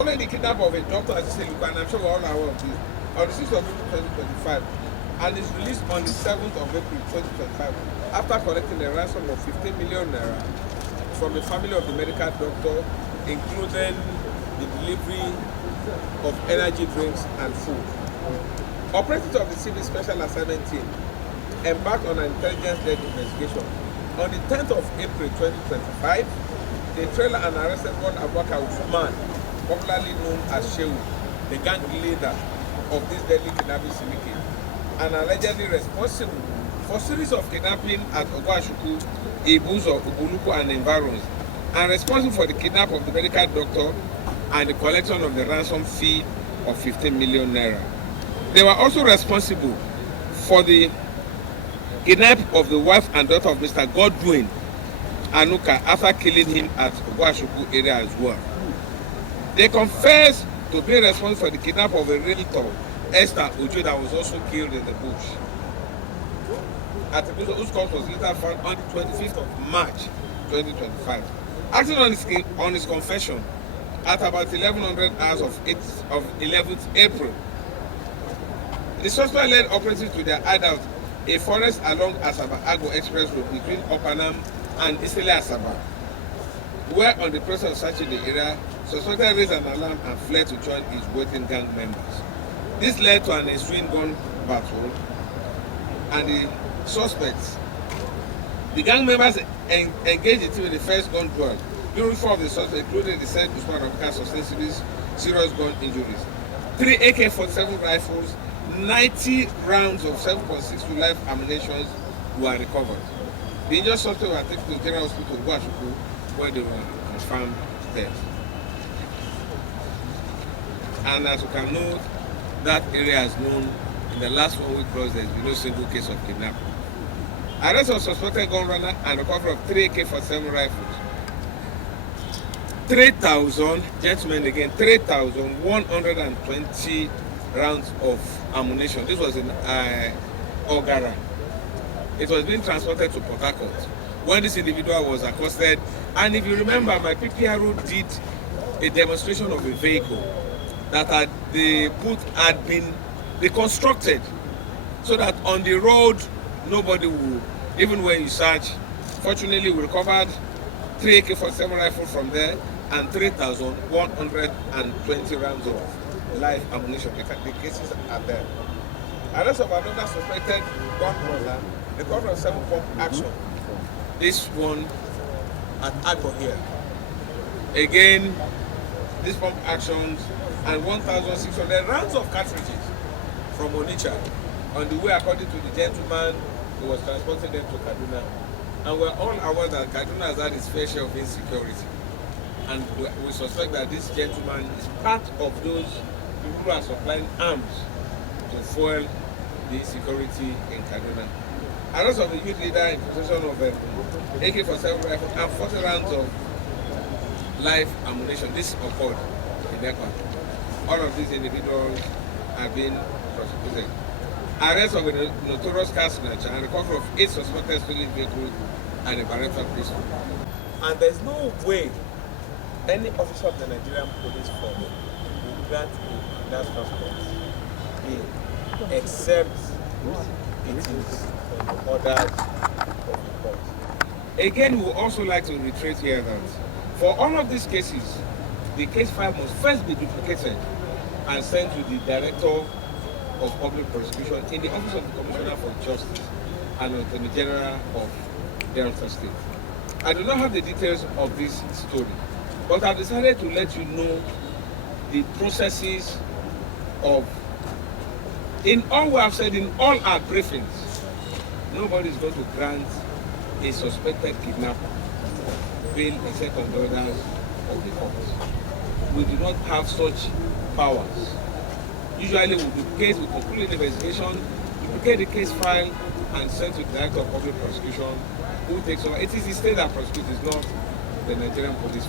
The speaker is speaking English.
Following the kidnap of a doctor, as you say, and I'm sure we're all aware of this, on the 6th of April 2025, and is released on the 7th of April 2025 after collecting a ransom of 15 million naira from the family of the medical doctor, including the delivery of energy drinks and food. Operatives of the Civil Special Assignment Team embarked on an intelligence-led investigation. On the 10th of April 2025, they trailed and arrested one Abubakar Usman, popularly known as Shehu, the gang leader of this deadly kidnapping syndicate, and allegedly responsible for a series of kidnapping at Ogwashuku, Ibuzo, Ubuluku, and environs, and responsible for the kidnap of the medical doctor and the collection of the ransom fee of 15 million naira. They were also responsible for the kidnap of the wife and daughter of Mr. Godwin Anuka after killing him at Ogwashuku area as well. They confessed to being responsible for the kidnap of a realtor, Esther Ojo, that was also killed in the bush. At the bush, whose corpse was later found on the 25th of March 2025. Acting on his confession at about 1100 hours of 11th April, the suspect led operatives to their hideout, a forest along Asaba Agbo Express Road between Opanam and Isile Asaba, where on the process of searching the area, suspected raised an alarm and fled to join his waiting gang members. This led to an ensuing gun battle, and the suspects, the gang members engaged in the first gun duel, during 4 of the suspects, including the said Usman Abubakar, sustained serious gun injuries. 3 AK-47 rifles, 90 rounds of 7.62 live ammunition were recovered. The injured suspects were taken to the General Hospital of Ogwashuku, where they were confirmed dead. And as you can note, that area is known. In the last 1 week plus, there has been no single case of kidnapping. Arrest of suspected gun runner and recovery of 3 AK-47 rifles. 3,000, gentlemen again, 3,120 rounds of ammunition. This was in Ogara. It was being transported to Port Harcourt when this individual was accosted. And if you remember, my PPRO did a demonstration of a vehicle that had been reconstructed so that on the road nobody would, even when you search. Fortunately, we recovered 3 AK-47 rifles from there and 3,120 rounds of live ammunition. The cases are there. Arrest of another suspected gun runner, the cover of 7-pump action. This one at Agbo here. Again, this pump actions and 1,600 rounds of cartridges from Onitsha on the way, according to the gentleman who was transporting them to Kaduna. And we're all aware that Kaduna has had its fair share of insecurity. And we suspect that this gentleman is part of those people who are supplying arms to fuel the insecurity in Kaduna. Arrest of the youth leader in possession of AK-47 rifle and 40 rounds of live ammunition. This occurred in Ekpa. All of these individuals have been prosecuted. Arrest of a notorious car snatcher and recovery of 8 suspected stolen vehicles and a Beretta pistol. And there's no way any officer of the Nigerian police force will grant a that suspect except it is on the orders of the court. Again, we would also like to reiterate here that for all of these cases, the case file must first be duplicated and sent to the Director of Public Prosecution in the Office of the Commissioner for Justice and Attorney General of Delta State. I do not have the details of this story, but I've decided to let you know the processes of, in all we have said in all our briefings, nobody is going to grant a suspected kidnapper bail except on the orders of the court. We do not have such powers. Usually we duplicate, we conclude the investigation, duplicate the case file and send to the Director of Public Prosecution, who takes over. It is the state that prosecutes, it's not the Nigerian police.